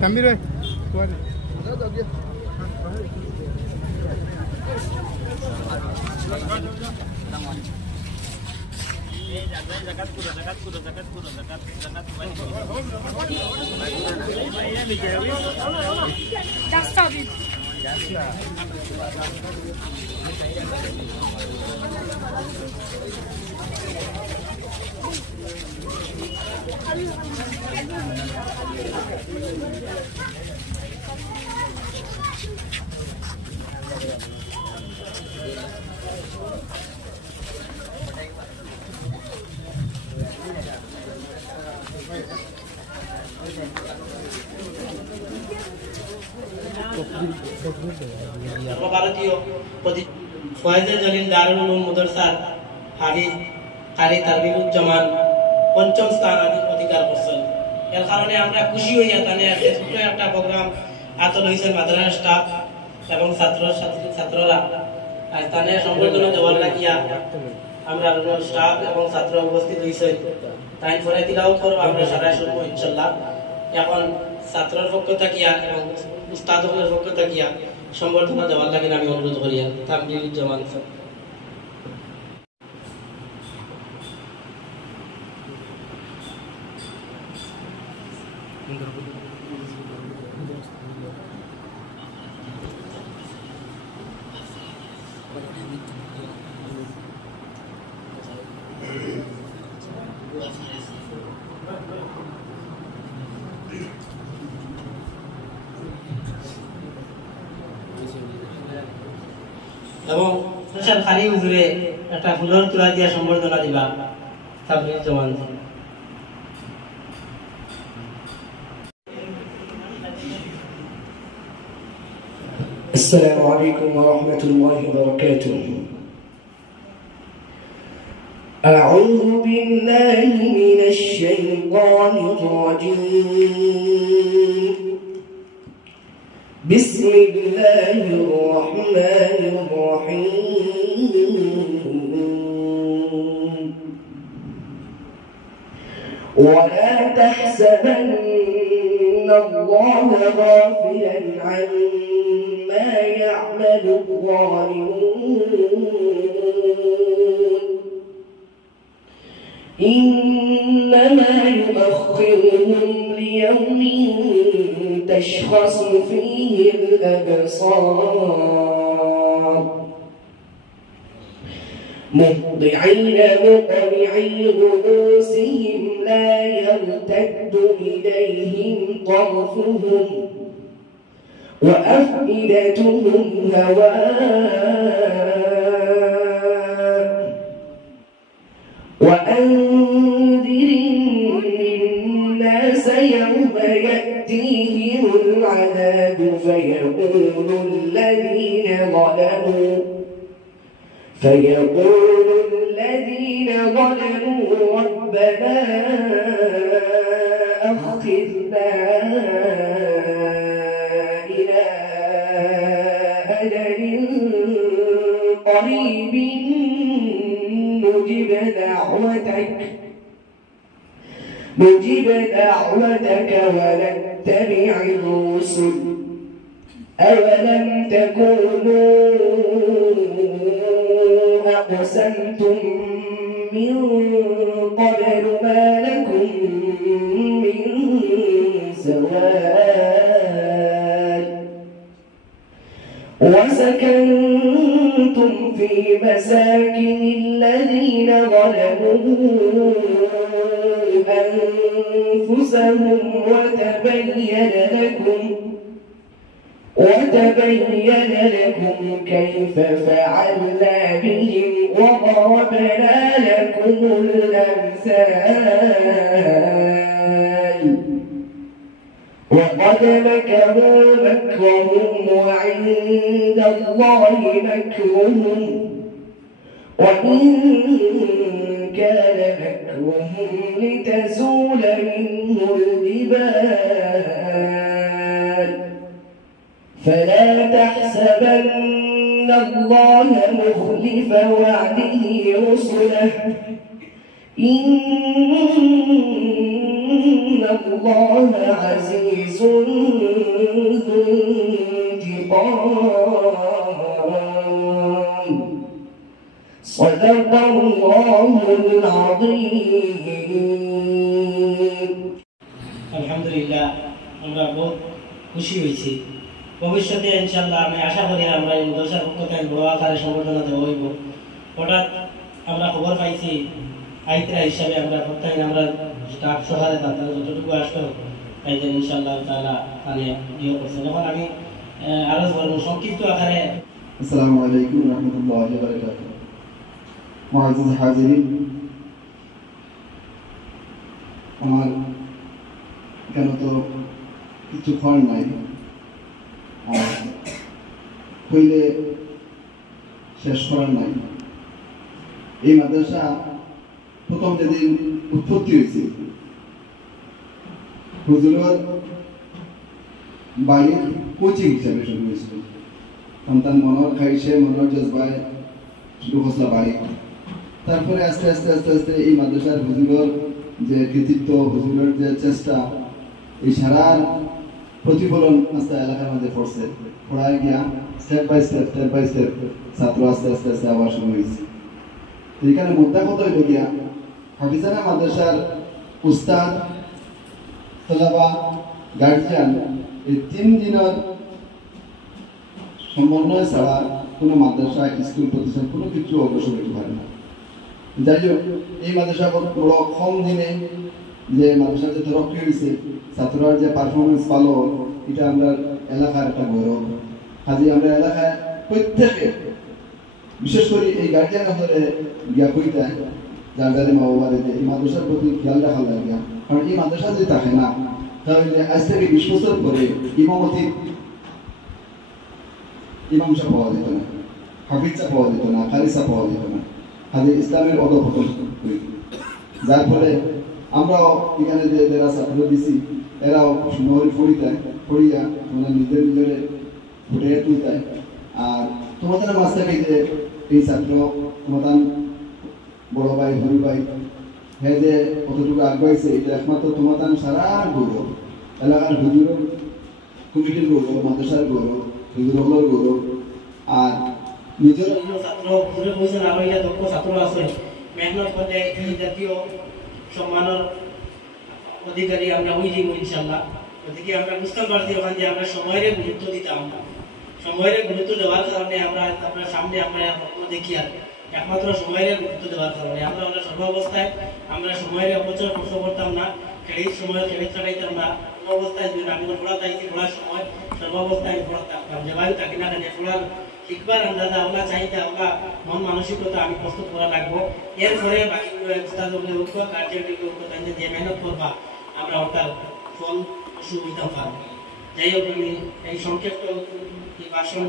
También hay. সর্বভারতীয় ফয়েজে জলিল দারুল উলুম মাদ্রাসার হাফিজ কারি তারবিরুজ্জামান পঞ্চম স্থান অধিকার করছেন। এর কারণে আমরা খুশি হইয়া তানে একটা প্রোগ্রাম আতল হয়েছেন মাদ্রাসার স্টাফ এবং ছাত্ররা আর তানে সংবর্ধনা দেওয়ার লাগিয়া আমরা স্টাফ এবং ছাত্র উপস্থিত হয়েছেন। তাই পরে তিলাওয়াত করব আমরা সারা শুনবো ইনশাআল্লাহ। এখন ছাত্রের পক্ষ থাকিয়া এবং উস্তাদের পক্ষ থাকিয়া সংবর্ধনা দেওয়ার লাগে আমি অনুরোধ করিয়া তামজিলুজ্জামান স্যার। এবং স্পেশাল খালি হুজুরে একটা ফুলের তোলা দিয়া সম্বর্ধনা দিবা তামজিলুজ্জামান। السلام عليكم ورحمة الله وبركاته. أعوذ بالله من الشيطان الرجيم. بسم الله الرحمن الرحيم. ولا تحسبن الله غافلا عما يعمل الظالمون إنما يؤخرهم ليوم تشخص فيه الأبصار مهطعين مقنعي رؤوسهم لا يرتد إليهم طرفهم وأفئدتهم هواء وأنذر الناس يوم يأتيهم العذاب فيقول الذين ظلموا ربنا أخذنا إلى أجل قريب نجب دعوتك ونتبع الرسل أولم تكونوا أقسمتم من قبل ما لكم من زوال وسكنتم في مساكن الذين ظلموا أنفسهم وتبين لكم كيف فعلنا بهم وضربنا لكم الأمثال وقد مكروا مكرهم وعند الله مكرهم وإن كان مكرهم لتزول منه الجبال فلا تحسبن الله مخلف وعده رسله إن الله عزيز ذو انتقام صدق الله العظيم আলহামদুলিল্লাহ আমরা বহুত খুশি হয়েছি ভবিষ্যতে ইনশাআল্লাহ আমি আশা করি আমরা এই মাদ্রাসার পক্ষ থেকে বড় আকারে সংবর্ধনা দেওয়া হইব হঠাৎ আমরা খবর পাইছি আইতরা হিসাবে আমরা প্রত্যেক আমরা স্টাফ সহারে তাদের যতটুকু আসতো তাইদের ইনশাআল্লাহ তাআলা মানে ইয়ে করছেন এখন আমি আরো বলবো সংক্ষিপ্ত আকারে আসসালামু আলাইকুম ওয়া রাহমাতুল্লাহি ওয়া বারাকাতুহু মুআজ্জিজ হাজিরিন আমার কেন তো কিছু ফল নাই হইলে শেষ করার নাই এই মাদ্রাসা প্রথম যেদিন উৎপত্তি হয়েছে হুজুরের বাড়ির কোচিং হিসাবে শুরু হয়েছিল সন্তান মনোর খাইছে মনোর জজবায় শুরু করছিল বাড়ি তারপরে আস্তে আস্তে আস্তে আস্তে এই মাদ্রাসার হুজুরের যে কৃতিত্ব হুজুরের যে চেষ্টা এই সারার প্রতিফলন আস্তে এলাকার মধ্যে পড়ছে পড়ায় গিয়া স্টেপ বাই স্টেপ ছাত্র আস্তে আস্তে আস্তে আবার শুরু হয়েছে এখানে মুদ্রা কত হইল গিয়া হাফিজানা মাদ্রাসার উস্তাদ তলাবা গার্জিয়ান এই 3 দিনের সমন্বয় ছাড়া কোনো মাদ্রাসা স্কুল প্রতিষ্ঠান কোনো কিছু অগ্রসর হতে পারে না যাই হোক এই মাদ্রাসা বড় কম দিনে যে মাদ্রাসা যে তরক্কি হয়েছে ছাত্ররা যে পারফরমেন্স ভালো এটা আমরা এলাকার একটা গৌরব কাজে আমরা এলাকায় প্রত্যেকে বিশেষ করে এই গার্জিয়ান হলে গিয়া কইতে যার যাদের মা বাবার এই মাদ্রাসার প্রতি খেয়াল রাখা লাগে কারণ এই মাদ্রাসা যদি থাকে না তাহলে আজ থেকে 20 বছর পরে ইমামসা পাওয়া যেত না হাফিজা পাওয়া যেত না খালিসা পাওয়া যেত না কাজে ইসলামের অধঃপতন যার ফলে আমরাও এখানে যে যারা ছাত্র দিছি এরাও সুন্দরী পড়িয়া তোমরা নিজের ফুটে তুলতায় আর তোমাদের মাঝ থেকে যে এই ছাত্র তোমাদের বড় ভাই হরি ভাই হ্যাঁ যে কতটুকু আগাইছে এটা একমাত্র তোমাদের সারা গৌরব এলাকার হুজুর কমিটির গৌরব মাদ্রাসার গৌরব হুজুরগুলোর গৌরব আর নিজের ছাত্র হুজুরে কইছেন আরো এটা দক্ষ ছাত্র আছে মেহনত করলে এই জাতীয় সম্মানের অধিকারী আমরা হই যাবো ইনশাআল্লাহ ওদিকে আমরা বুঝতে পারছি ওখান যে আমরা সময়ের গুরুত্ব দিতাম সময়ের গুরুত্ব দেওয়ার কারণে আমরা আপনার সামনে আমরা দেখি আর একমাত্র সময়ের গুরুত্ব দেওয়ার কারণে আমরা সর্বাবস্থায় আমরা সময়ের অপচয় নষ্ট করতাম না খেলির সময় খেলে কাটাইতাম না কোনো অবস্থায় যদি আমি পড়া চাইছি পড়ার সময় সর্বাবস্থায় পড়া থাকতাম যেভাবে থাকি না কেন পড়ার শিখবার আন্দাজা আমরা চাইতে আমরা মন মানসিকতা আমি প্রস্তুত করা লাগবো এরপরে বাকিগুলো গার্জিয়ানকে যে মেহনত করবা আমরা ওটার ফল অসুবিধা পাবো যাই হোক আমি এই সংক্ষিপ্ত ভাষণ